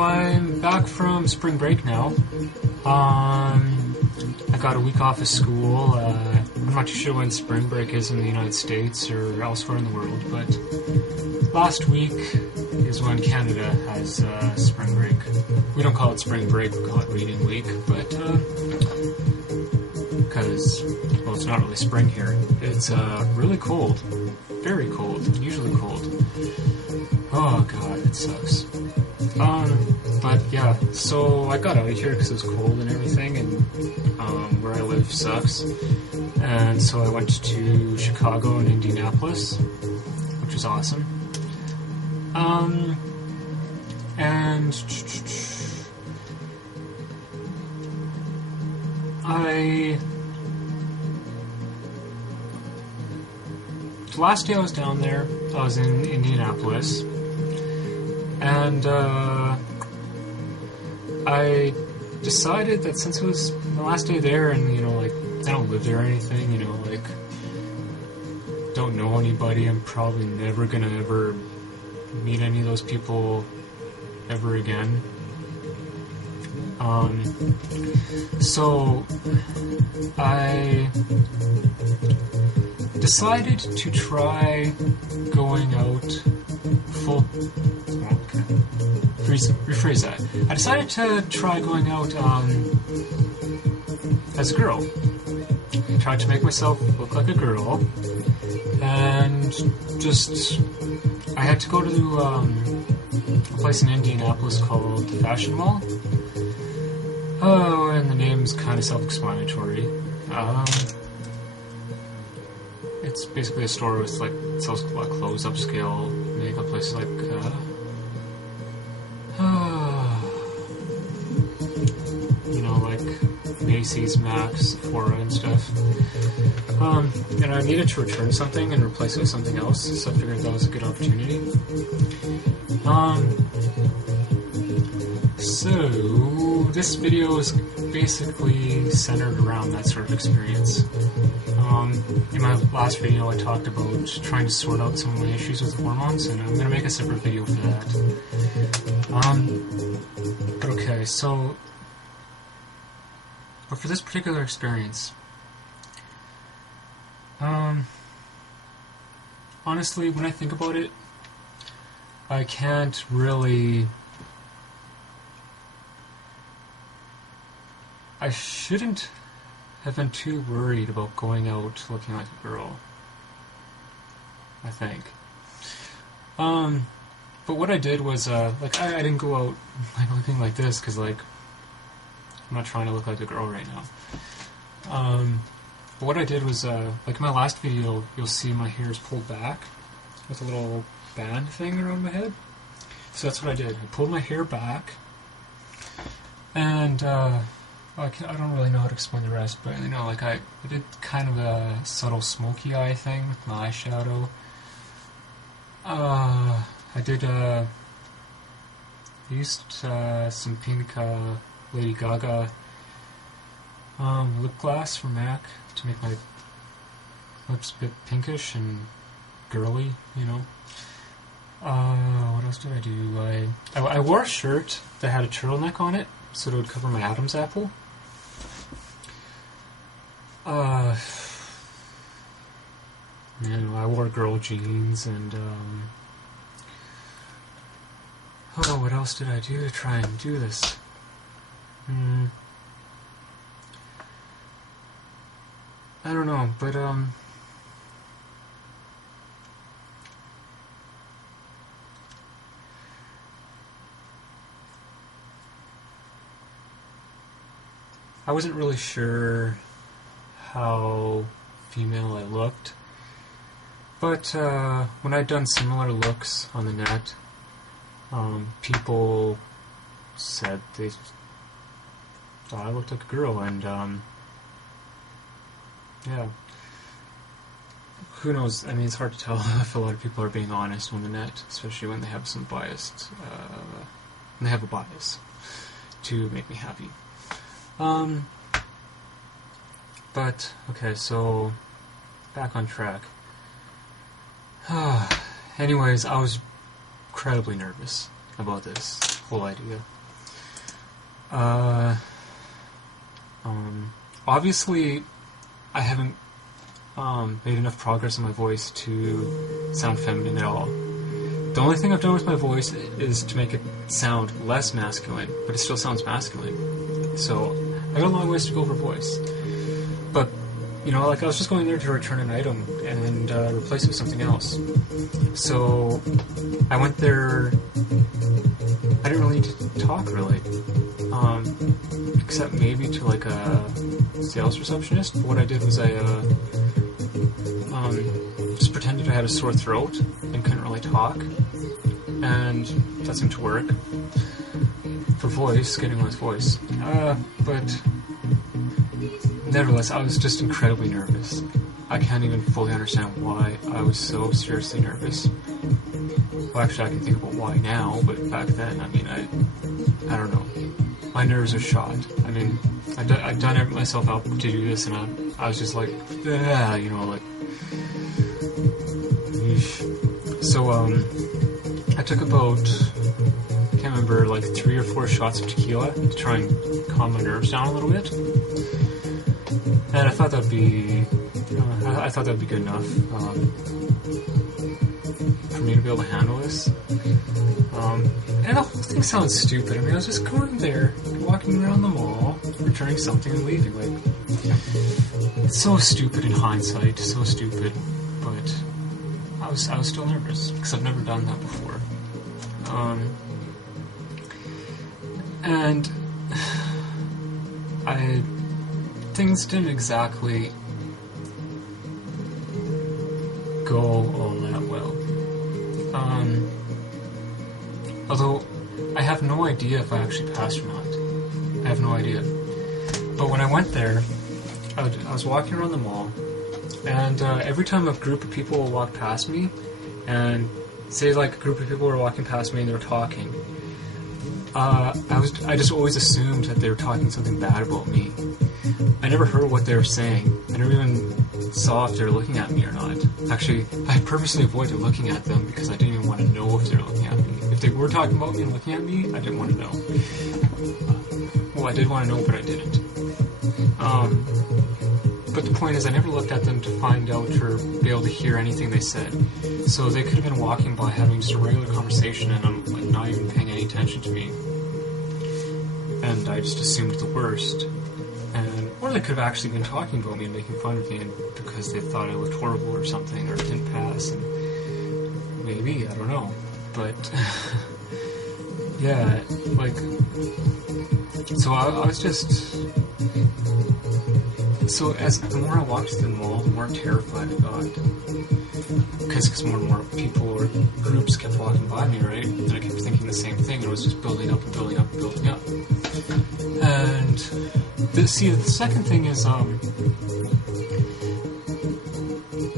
I'm back from spring break now. I got a week off of school. I'm not too sure when spring break is in the United States or elsewhere in the world, but last week is when Canada has spring break. We don't call it spring break, we call it reading week, but because, well, it's not really spring here. It's really cold. Very cold. Usually cold. Oh god, it sucks. But yeah, so I got out of here because it was cold and everything, and where I live sucks. And so I went to Chicago and Indianapolis, which was awesome. And the last day I was down there, I was in Indianapolis, and I decided that since it was the last day there, and I don't live there or anything, don't know anybody, I'm probably never gonna ever meet any of those people ever again. So I decided to try going out rephrase that. I decided to try going out as a girl. I tried to make myself look like a girl, and I had to go to a place in Indianapolis called the Fashion Mall. Oh, and the name's kind of self-explanatory. It's basically a store with sells a lot of clothes, upscale makeup, places like like Macy's, Max, Sephora, and stuff. And I needed to return something and replace it with something else, so I figured that was a good opportunity. So this video is basically centered around that sort of experience. In my last video I talked about trying to sort out some of my issues with hormones, and I'm going to make a separate video for that. But okay, but for this particular experience, honestly, when I think about it, I can't really... I shouldn't have been too worried about going out looking like a girl, I think. But what I did was, I didn't go out looking like this, because, I'm not trying to look like a girl right now. But what I did was, in my last video, you'll see my hair is pulled back with a little band thing around my head. So that's what I did. I pulled my hair back, and, I don't really know how to explain the rest, but I did kind of a subtle smoky eye thing with my eyeshadow. I used some pink Lady Gaga lip gloss from MAC to make my lips a bit pinkish and girly, What else did I do? I wore a shirt that had a turtleneck on it, so it would cover my Adam's apple. I wore girl jeans, and what else did I do to try and do this? I don't know, but I wasn't really sure how female I looked, but when I'd done similar looks on the net, people said they thought I looked like a girl, and yeah, who knows? I mean, it's hard to tell if a lot of people are being honest on the net, especially when they have some biased, when they have a bias to make me happy. But, okay, so, back on track. Anyways, I was incredibly nervous about this whole idea. Obviously, I haven't made enough progress on my voice to sound feminine at all. The only thing I've done with my voice is to make it sound less masculine, but it still sounds masculine. So, I got a long ways to go for voice. But, you know, like I was just going there to return an item and replace it with something else. So, I went there. I didn't really need to talk, really. Except maybe to like a sales receptionist. But what I did was I just pretended I had a sore throat and couldn't really talk. And that seemed to work. For voice, getting my voice. But nevertheless, I was just incredibly nervous. I can't even fully understand why I was so seriously nervous. Well, actually, I can think about why now, but back then, I mean, I don't know. My nerves are shot. I mean, I'd done myself out to do this, and I was just like, yeah, you know, like. So, I took about, I can't remember, like 3 or 4 shots of tequila to try and calm my nerves down a little bit. And I thought that'd be, I thought that'd be good enough for me to be able to handle this. And the whole thing sounds stupid. I mean, I was just going there, walking around the mall, returning something and leaving. Like, it's so stupid in hindsight, so stupid. But I was still nervous because I've never done that before. And things didn't exactly go all that well. Although I have no idea if I actually passed or not. I have no idea. But when I went there, I was walking around the mall, and every time a group of people would walk past me, and say like a group of people were walking past me and they were talking, I just always assumed that they were talking something bad about me. I never heard what they were saying. I never even saw if they were looking at me or not. Actually, I purposely avoided looking at them because I didn't even want to know if they were looking at me. If they were talking about me and looking at me, I didn't want to know. Well, I did want to know, but I didn't. But the point is, I never looked at them to find out or be able to hear anything they said. So they could have been walking by having just a regular conversation, and I'm like not even paying any attention to me. And I just assumed the worst. Or they could have actually been talking about me and making fun of me because they thought I looked horrible or something, or didn't pass. And maybe, I don't know. But yeah, like, so I was just. So as the more I walked through the mall, the more terrified I got. Because more and more people or groups kept walking by me, right? And I kept thinking the same thing, and it was just building up and building up and building up. And the second thing is,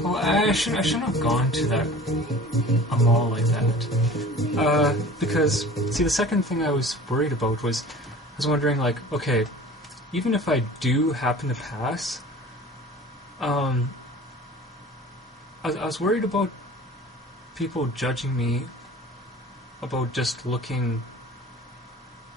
well, I shouldn't have gone to a mall like that. Because, see, the second thing I was worried about was, I was wondering, like, okay, even if I do happen to pass, I was worried about people judging me about just looking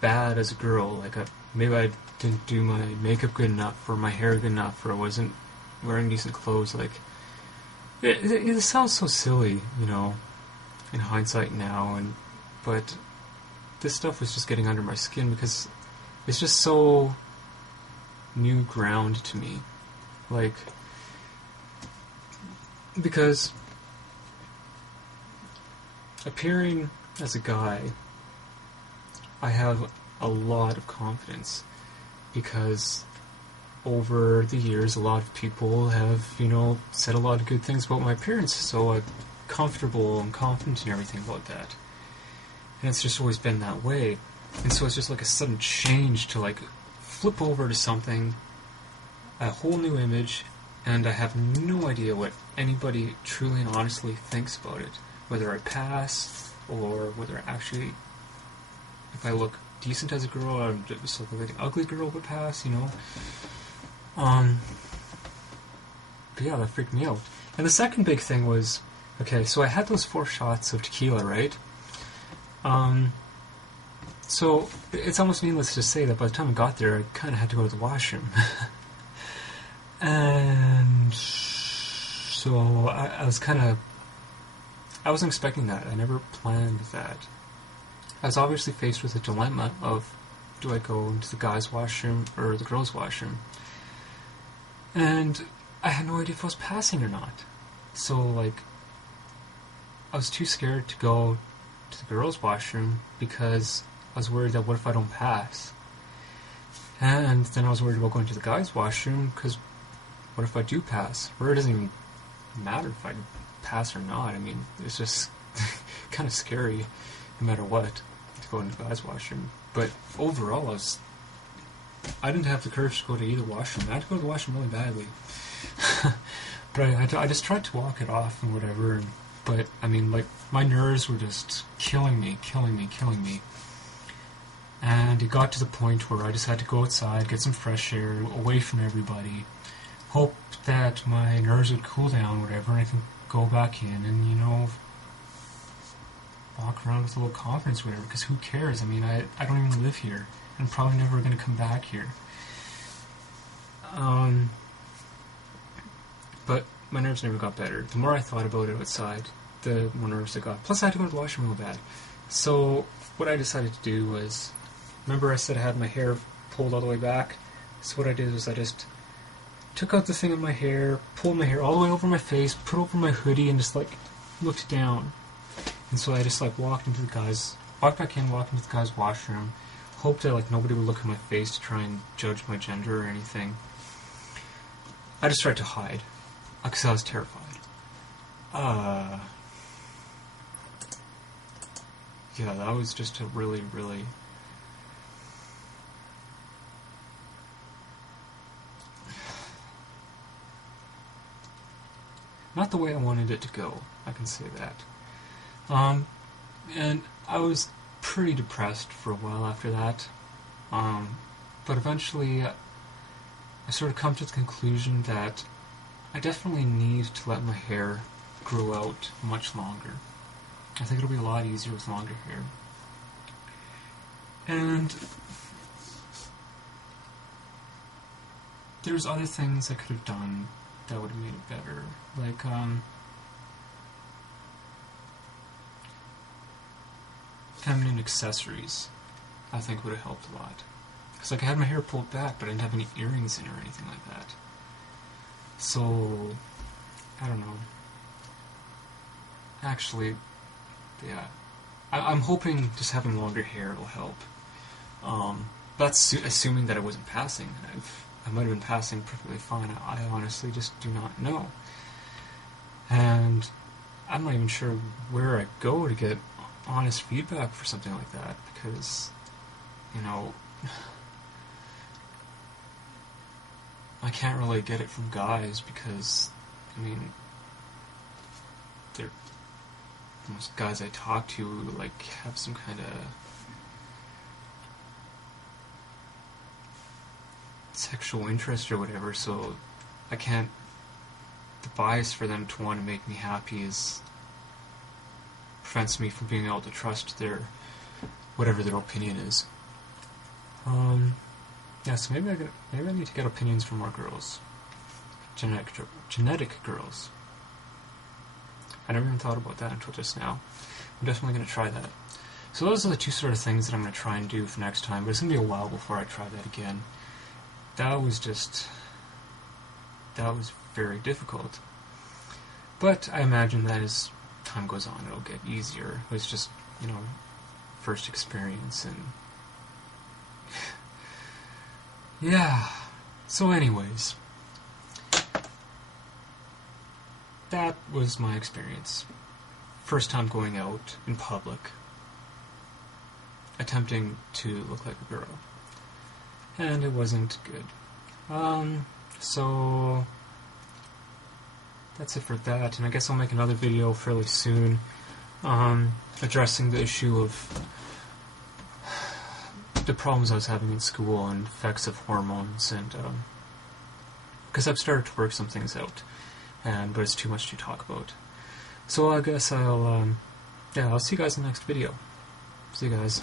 bad as a girl. Like, maybe I didn't do my makeup good enough, or my hair good enough, or I wasn't wearing decent clothes. Like, it sounds so silly, you know, in hindsight now, but this stuff was just getting under my skin because it's just so new ground to me. Like, because appearing as a guy, I have a lot of confidence because over the years a lot of people have, you know, said a lot of good things about my appearance, so I'm comfortable and confident in everything about that. And it's just always been that way. And so it's just like a sudden change to like flip over to something, a whole new image, and I have no idea what anybody truly and honestly thinks about it. Whether I pass, or whether I actually, if I look decent as a girl, or just look like an ugly girl would pass, you know. But yeah, that freaked me out. And the second big thing was, okay, so I had those 4 shots of tequila, right? So, it's almost needless to say that by the time I got there, I kind of had to go to the washroom. And so I was kind of... I wasn't expecting that. I never planned that. I was obviously faced with a dilemma of, do I go into the guys' washroom or the girls' washroom? And I had no idea if I was passing or not. So, like, I was too scared to go to the girls' washroom because I was worried that what if I don't pass? And then I was worried about going to the guys' washroom because what if I do pass? Or it doesn't even matter if I pass or not. I mean, it's just kind of scary no matter what to go into the guys' washroom. But overall, I didn't have the courage to go to either washroom. I had to go to the washroom really badly. But I just tried to walk it off and whatever. But, I mean, like, my nerves were just killing me. And it got to the point where I just had to go outside, get some fresh air, away from everybody, hope that my nerves would cool down, whatever, and I can go back in and, you know, walk around with a little confidence, whatever, because who cares? I mean, I don't even live here. I'm probably never going to come back here. But my nerves never got better. The more I thought about it outside, the more nervous I got. Plus, I had to go to the washroom real bad. So, what I decided to do was, remember I said I had my hair pulled all the way back? So what I did was I just took out the thing in my hair, pulled my hair all the way over my face, put over my hoodie, and just, like, looked down. And so I just, like, walked into the guys' washroom, hoped that, like, nobody would look at my face to try and judge my gender or anything. I just tried to hide, because I was terrified. Yeah, that was just a really, really... not the way I wanted it to go, I can say that. And I was pretty depressed for a while after that. But eventually, I sort of come to the conclusion that I definitely need to let my hair grow out much longer. I think it'll be a lot easier with longer hair. And there's other things I could have done that would have made it better. Like, feminine accessories, I think would have helped a lot. Because, like, I had my hair pulled back, but I didn't have any earrings in or anything like that. So, I don't know. Actually, yeah. I'm hoping just having longer hair will help. That's assuming that I wasn't passing. I might have been passing perfectly fine. I honestly just do not know. And I'm not even sure where I go to get honest feedback for something like that, because, you know, I can't really get it from guys because, I mean, most guys I talk to, like, have some kind of sexual interest or whatever, so I can't, the bias for them to want to make me happy prevents me from being able to trust whatever their opinion is. Yeah, so maybe I need to get opinions from more girls. Genetic girls. I never even thought about that until just now. I'm definitely going to try that. So those are the two sort of things that I'm going to try and do for next time, but it's going to be a while before I try that again. That was very difficult. But I imagine that as time goes on, it'll get easier. It was just, you know, first experience and... yeah. So anyways, that was my experience. First time going out in public, attempting to look like a girl. And it wasn't good. So that's it for that, and I guess I'll make another video fairly soon, addressing the issue of the problems I was having in school and effects of hormones, and because I've started to work some things out, but it's too much to talk about. So I guess I'll see you guys in the next video. See you guys.